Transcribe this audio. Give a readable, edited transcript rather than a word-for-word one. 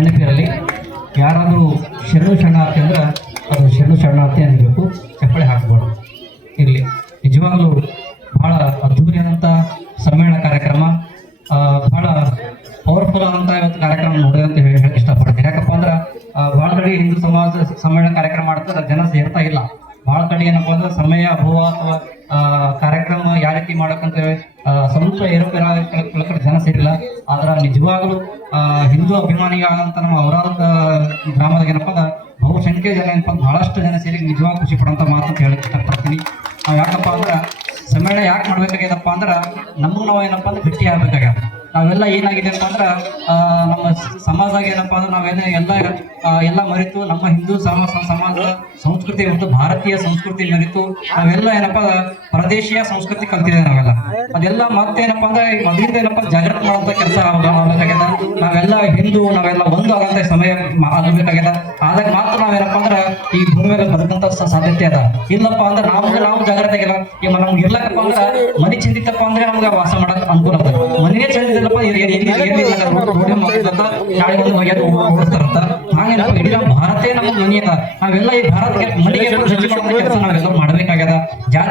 ನೆನಪಿರಲಿ. ಯಾರಾದರೂ ಶರಣು ಶರಣಾರ್ಥಿ ಅಂದ್ರೆ ಅದು ಶರಣು ಶರಣಾರ್ಥಿ ಅನ್ನಬೇಕು, ಚಪ್ಪಳೆ ಹಾಕಬಾರ್ದು. ಇರಲಿ, ನಿಜವಾಗ್ಲೂ ಬಹಳ ಅದ್ಭುತವಾದಂಥ ಸಮ್ಮೇಳನ ಕಾರ್ಯಕ್ರಮ, ಬಹಳ ಪವರ್ಫುಲ್ ಆದಂಥ ಇವತ್ತು ಕಾರ್ಯಕ್ರಮ ನೋಡಿದೆ ಅಂತ ಹೇಳಕ್ಕೆ ಇಷ್ಟಪಡ್ತೀನಿ. ಯಾಕಪ್ಪ ಅಂದ್ರೆ ಭಾಳ ಕಡೆ ಹಿಂದೂ ಸಮಾಜ ಸಮ್ಮೇಳನ ಕಾರ್ಯಕ್ರಮ ಮಾಡ್ತಾರೆ, ಜನ ಸೇರ್ತಾ ಇಲ್ಲ. ಭಾಳ ಕಡೆ ಏನಪ್ಪ ಅಂದ್ರೆ ಸಮಯ ಅಭಾವ ಅಥವಾ ಕಾರ್ಯಕ್ರಮ ಯಾವ ರೀತಿ ಮಾಡಕ್ಕಂತ ಸ್ವಲ್ಪ ಏರೋಪೇರ ಜನ ಸೇರಿಲ್ಲ. ಆದ್ರೆ ನಿಜವಾಗ್ಲೂ ಹಿಂದೂ ಅಭಿಮಾನಿಗಳಂತ ನಮ್ಮ ಔರಾದ ಗ್ರಾಮದಾಗ ಏನಪ್ಪ ಅಂದ್ರೆ ಬಹುಸಂಖ್ಯೆ ಜನ ಏನಪ್ಪ ಬಹಳಷ್ಟು ಜನ ಸೇರಿ ನಿಜವಾಗ ಖುಷಿ ಪಡೋಂಥ ಮಾತು ಅಂತ ಹೇಳಕ್ಕೆ ಇಷ್ಟಪಡ್ತೀನಿ. ನಾವು ಯಾಕಪ್ಪ ಅಂದ್ರೆ ಸಮ್ಮೇಳನ ಯಾಕೆ ಮಾಡ್ಬೇಕಾಗ್ಯದಪ್ಪ ಅಂದ್ರೆ ನಮಗೆ ನಾವು ಏನಪ್ಪ ಅಂದ್ರೆ ಗಟ್ಟಿ ಆಗ್ಬೇಕಾಗ್ಯದ. ನಾವೆಲ್ಲ ಏನಾಗಿದೆ ಅಂತ ಅಂದ್ರೆ ನಮ್ಮ ಸಮಾಜದಾಗ ಏನಪ್ಪ ಅಂದ್ರೆ ನಾವೆಲ್ಲ ಮರೆತು ನಮ್ಮ ಹಿಂದೂ ಸಮಾಜದ ಸಂಸ್ಕೃತಿ ಮತ್ತು ಭಾರತೀಯ ಸಂಸ್ಕೃತಿ ಮರೆತು ನಾವೆಲ್ಲ ಏನಪ್ಪ ಪ್ರದೇಶೀಯ ಸಂಸ್ಕೃತಿ ಕಲ್ತಿದ್ದೇವೆ. ಅದೆಲ್ಲ ಮತ್ತೇನಪ್ಪ ಅಂದ್ರೆ ಮೊದಲಿಂದ ಏನಪ್ಪ ಜಾಗೃತಿ ಮಾಡುವಂತ ಕೆಲಸ ಆಗಬೇಕಾಗ್ಯದ. ನಾವೆಲ್ಲ ಹಿಂದೂ, ನಾವೆಲ್ಲ ಒಂದು ಆದಂತ ಸಮಯ ಆಗಬೇಕಾಗ್ಯದ. ಆದಾಗ ಮಾತ್ರ ನಾವೇನಪ್ಪ ಅಂದ್ರೆ ಈ ಭೂಮಿ ಮೇಲೆ ಬದುಕಂತ ಸಾಧ್ಯತೆ ಅದ. ಇಲ್ಲಪ್ಪ ಅಂದ್ರೆ ನಾವು ಜಾಗ್ರತೆ ಆಗಿಲ್ಲ. ಈಗ ನಮ್ಗೆ ಇರ್ಲಕ್ಕಪ್ಪ ಅಂದ್ರೆ ಮನೆ ಚೆಂದಿತ್ತಪ್ಪ ಅಂದ್ರೆ ನಮ್ಗೆ ವಾಸ ಮಾಡಕ್ ಅನುಕೂಲ ಅದ. ಮನೆಯೇ ಚೆಂದಿಲ್ಲಪ್ಪ ಓಡಿಸ್ತಾರಂತ. ಹಾಗೇನಪ್ಪ ಇಡೀ ನಮ್ಮ ಭಾರತೇ ನಮ್ಮ ಮನೆ ಅದ. ನಾವೆಲ್ಲ ಈ ಭಾರತಕ್ಕೆ ಮನೆಗೆ ಕೆಲಸ ನಾವೆಲ್ಲ ಮಾಡ್ಬೇಕಾಗ್ಯದ.